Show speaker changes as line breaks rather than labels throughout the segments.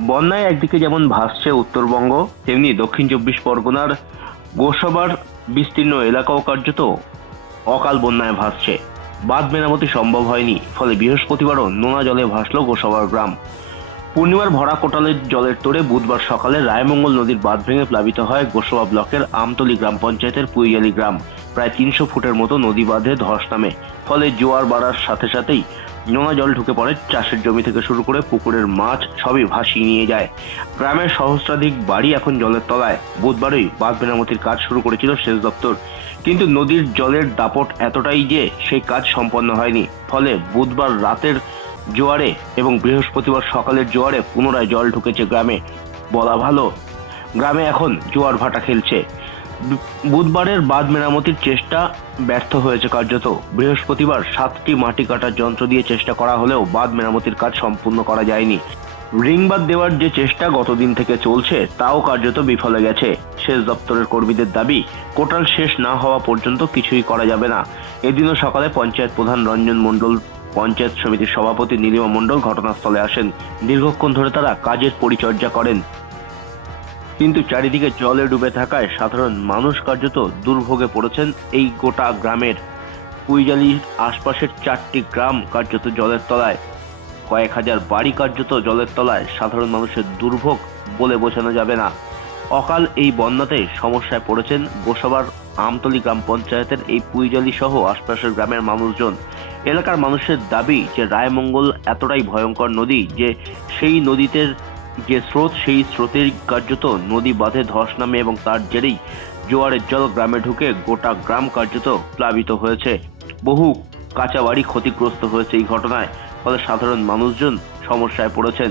বন্যায় একদিকে যেমন ভাসছে উত্তরবঙ্গ, তেমনি দক্ষিণ চব্বিশ পরগনার গোসাবার বিস্তীর্ণ এলাকাও কার্যত অকাল বন্যায় ভাসছে। বাঁধ মেরামতি সম্ভব হয়নি, ফলে বৃহস্পতিবারও নোনা জলে ভাসল গোসাবার গ্রাম। পূর্ণিমার ভরা কোটালের জলের তোড়ে বুধবার সকালে রায়মঙ্গল নদীর বাঁধ ভেঙে প্লাবিত হয় গোসবা ব্লকের আমতলি গ্রাম পঞ্চায়েতের পুইয়ালি গ্রাম। প্রায় তিনশো ফুটের মতো নদী বাঁধে ধস নামে। ফলে জোয়ার বাড়ার সাথে সাথেই নোনা জল ঢুকে পড়ে, চাষের জমি থেকে শুরু করে পুকুরের মাছ সবই ভাসিয়ে নিয়ে যায়। গ্রামের সহস্রাধিক বাড়ি এখন জলের তলায়। বুধবারই বাঁধ মেরামতির কাজ শুরু করেছিল সেচ দপ্তর। কিন্তু নদীর জলের দাপট এতটাই যে সেই কাজ সম্পন্ন হয়নি। ফলে বুধবার রাতের জোয়ারে এবং বৃহস্পতিবার সকালের জোয়ারে পুনরায় জল ঢুকেছে গ্রামে। বলা ভালো, গ্রামে এখন জোয়ার ভাটা খেলছে। বুধবারের বাঁধ মেরামতির চেষ্টা ব্যর্থ হয়েছে কার্যত। বৃহস্পতিবার সাতটি মাটি কাটার যন্ত্র দিয়ে চেষ্টা করা হলেও বাঁধ মেরামতির কাজ সম্পূর্ণ করা যায়নি। রিংবাদ দেওয়ার যে চেষ্টা গতদিন থেকে চলছে, তাও কার্যত বিফলে গেছে। সেচ দপ্তরের কর্মীদের দাবি, কোটাল শেষ না হওয়া পর্যন্ত কিছুই করা যাবে না। এদিনও সকালে পঞ্চায়েত প্রধান রঞ্জন মণ্ডল পঞ্চায়েত সমিতির সভাপতি নীলিমা মণ্ডল ঘটনাস্থলে আসেন। দীর্ঘক্ষণ ধরে তারা কাজের পরিচর্যা করেন। কিন্তু চারিদিকে জলে ডুবে থাকায় সাধারণ মানুষ কার্যত দুর্ভোগে পড়েছেন এই গোটা গ্রামের। কুইজালির আশপাশের চারটি গ্রাম কার্যত জলের তলায়। কয়েক হাজার বাড়ি কার্যত জলের তলায় সাধারণ মানুষের দুর্ভোগ বলে বোঝানো যাবে না। অকাল এই বন্যাতে সমস্যায় পড়েছেন গোসাবার আমতলি গ্রাম পঞ্চায়েতের এই পুইজালি সহ আশপাশের গ্রামের মানুষজন। এলাকার মানুষের দাবি যে রায়মঙ্গল এতটাই ভয়ঙ্কর নদী যে সেই নদীতে যে স্রোত, সেই স্রোতের কার্যত নদী বাঁধে ধস নামে এবং তার জেরেই জোয়ারের জল গ্রামে ঢুকে গোটা গ্রাম কার্যত প্লাবিত হয়েছে। বহু কাঁচা বাড়ি ক্ষতিগ্রস্ত হয়েছে এই ঘটনায়, ফলে সাধারণ মানুষজন সমস্যায় পড়েছেন।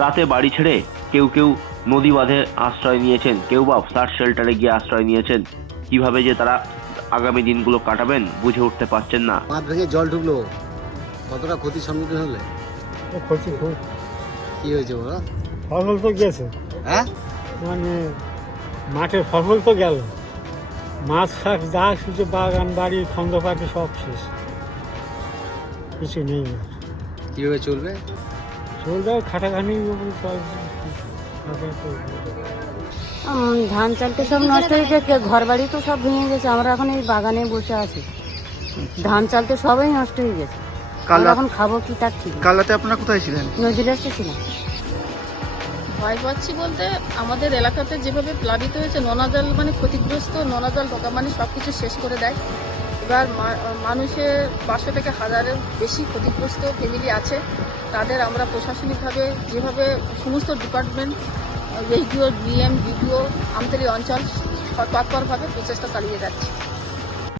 রাতে বাড়ি ছেড়ে কেউ কেউ নদী বাঁধে আশ্রয় নিয়েছেন, কেউ বা ফ্ল্যাট শেল্টারে গিয়ে আশ্রয় নিয়েছেন। কীভাবে যে তারা আগামী দিনগুলো কাটাবেন বুঝে উঠতে পারছেন না।
বাঁধ ভেঙে জল ঢুকলো। কতটা ক্ষতির সম্মুখীন হলে?
ক্ষতি খুব।
কি হয়েছে বলো?
ফসল তো গেছে।
হ্যাঁ?
মানে মাঠের ফসল তো গেল। মাছ শাক যা কিছু বাগান বাড়ি খন্দ পাখি সব শেষ। কিছু নেই।
কীভাবে চলবে?
চলবে খাটাখানি চলবে। খাটা তো
উম, ধান চাল তো সব নষ্ট হয়ে গেছে ঘর বাড়ি তো সব ভেঙে গেছে আমরা এখন এই বাগানে বসে আছি। ধান চাল তো সবই নষ্ট হয়ে গেছে।
কাল
এখন খাব কি তার ঠিক।
কাল রাতে আপনারা কোথায় ছিলেন?
নজরুল ছিলাম।
ভয় পাচ্ছি বলতে আমাদের এলাকাতে যেভাবে প্লাবিত হয়েছে নোনা জল মানে ক্ষতিগ্রস্ত নোনা জল মানে সব কিছু শেষ করে দেয়। এবার মানুষের পাঁচশো থেকে হাজারের বেশি ক্ষতিগ্রস্ত ফ্যামিলি আছে। তাদের আমরা প্রশাসনিকভাবে যেভাবে সমস্ত department A D O D M B D O Amtali অঞ্চল তৎপরভাবে প্রচেষ্টা চালিয়ে যাচ্ছি।